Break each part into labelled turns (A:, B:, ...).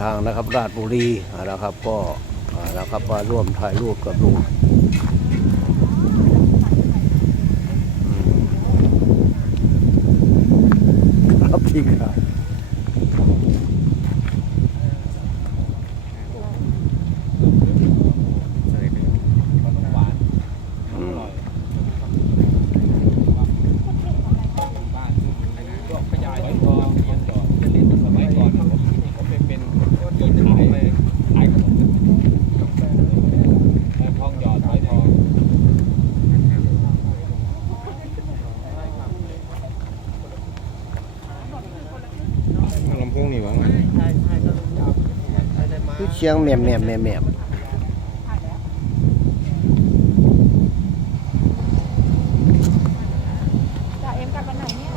A: ทางนะครับราชบุรีนะครับก็นะครับมาร่วมถ่ายรูปกับลุงครับที่ครับม
B: ขยายไว้พอเรียนต่อจะเล่นสมัยก่อนผมผมไปเป็นที่ขายเลยขายขนมทองหยอดไว้ทอง
C: ลำโพงนี่หวัง
A: คือ เชียงแหม่มแหม่มแหม่มแหม่ม
D: จ่าเอ็มกลับวันไหนเนี่ย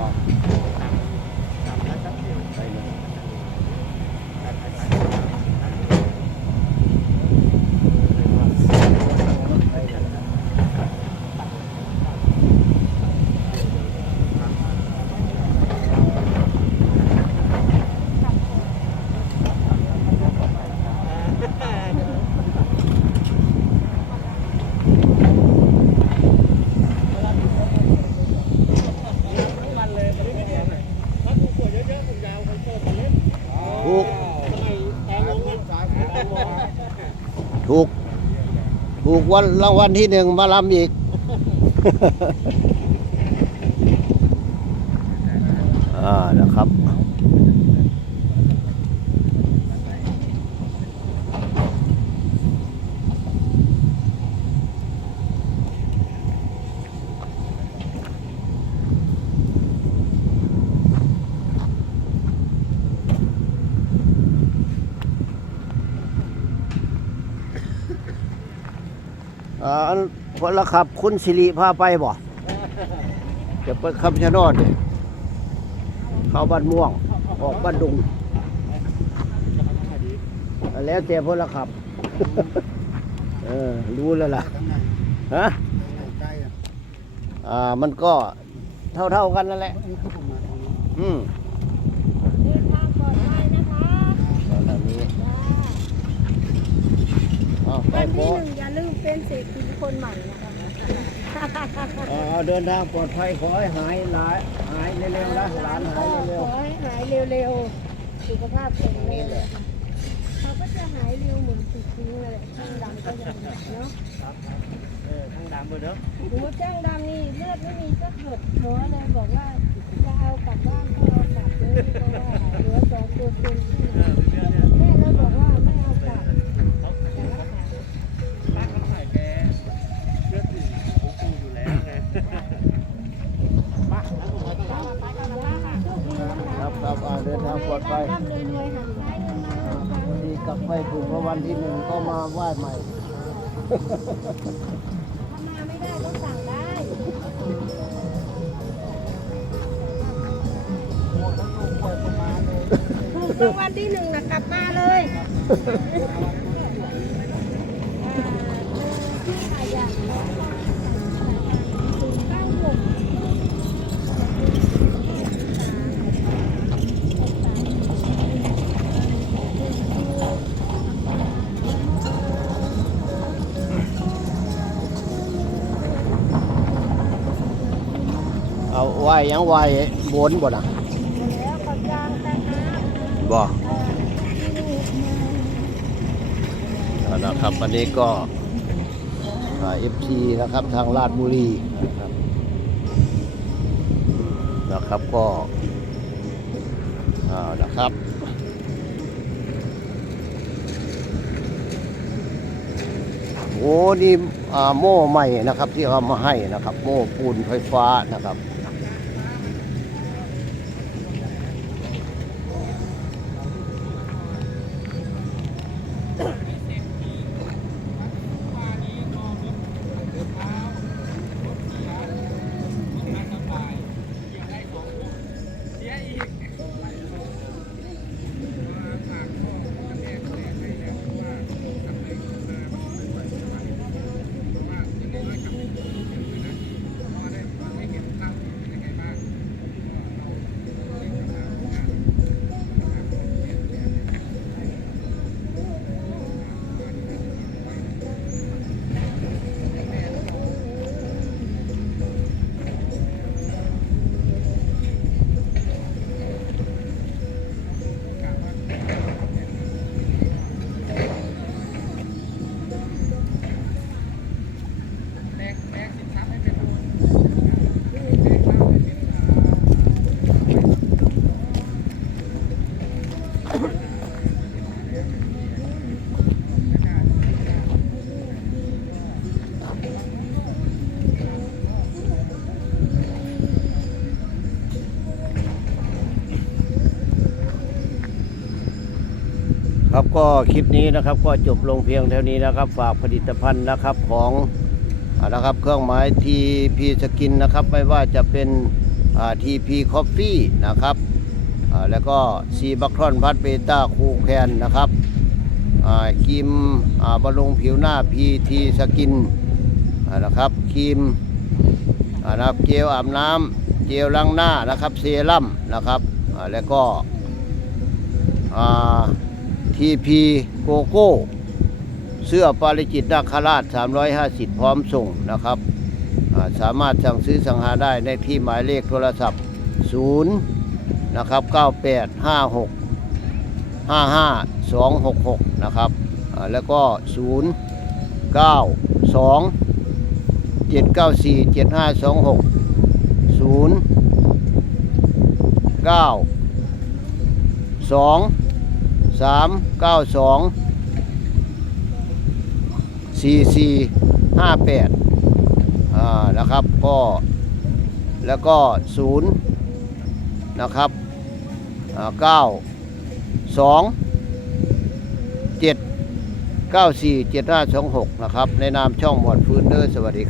A: ไปในระบ้าไปเลย ถูก ถูก ถูกวันรางวัลที่หนึ่งมาลำอีกอ่านะครับ อ่าอันคนละขับคุณสิริพาไปบ่จะไปคำชะโนดเนี่ยเข้าบ้านม่วง ออกบ้านดุง แล้วแต่พลขับ เออ รู้แล้วล่ะ ฮะอ่า มันก็เท่าๆกันนั่นแหละอืม
D: เดินทางปลอดภัยนะคะ
A: ตอนนี้เอาไป
D: วัน
A: โบ
D: ที่หนึ่งอย่าลืม เป็นเศรษฐีคนใหม่นะคะ
A: เอาเอาเดินทางปลอดภัยขอให้หายหลายหายเร็วๆนะหลานหายเร็ว
D: ขอให้หายเร็วๆ สุขภาพแข็งแรงนะคะเขาก็จะหายเร็วเหมือนติดทิ้งเลยช่างดำก็ยังเนาะ
A: ๆเออทั้งดำเบอร์เด้อ
D: หรือว่าช่างดำนี่เลือดไม่มีสักหยดหนูเลยบอกว่าจะเอากลับบ้านก็เอากลับเลยเพราะว่าเหลือสองตัวเต็มที่
C: ปล
A: อดภัย
D: ร่ำรวยรวยหันซ้ายเงินมาหันขวา
A: วันนี้กลับไปถูกรางวัลที่หนึ่งก็มาไหว้ใหม่
D: ถ้ามาไม่ได้ก็สั่งได้ถูกรางวัลที่หนึ่งนะกลับมาเลย
A: เอาไหวยังไหวบนบ่น่ะ
D: แล้วเขาจ้างแต่น้ำ
A: บ่
D: เออที่นี่มา
A: เอานะครับอันนี้ก็เอฟซีนะครับทางลาดบุรีนะครับนะครับก็เอานะครับโอ้นี่อ่าโม่ใหม่นะครับ ที่เอามาให้นะครับ โม่ปูนไฟฟ้านะครับ ครับก็คลิปนี้นะครับก็จบลงเพียงเท่านี้นะครับ ฝากผลิตภัณฑ์นะครับของอานะครับเครื่องหมายทีพีสกินนะครับ ไม่ว่าจะเป็นทีพีคอฟฟี่นะครับแล้วก็ซีบัคทรอนพัดเบต้าคูแคนนะครับครีมบำรุงผิวหน้าพีทีสกินนะครับครีมนะครับเจลอาบน้ำเจลล้างหน้านะครับเซรั่มนะครับแล้วก็อ่า ทีพีโกโก้ เสื้อปาริจิตนาคราช 350 พร้อมส่งนะครับ สามารถสั่งซื้อสั่งหาได้ในที่หมายเลขโทรศัพท์ 0 นะครับ 98 56 55 266 นะครับแล้วก็ 0 9 2 794 7526 0 9 2 สามเก้าสองสี่สี่ห้าแปดอ่านะครับก็แล้วก็ศูนย์นะครับเก้าสองเจ็ดเก้าสี่เจ็ดห้าสองหกนะครับ ในนามช่องหมวดฟื้นเด้อสวัสดีครับ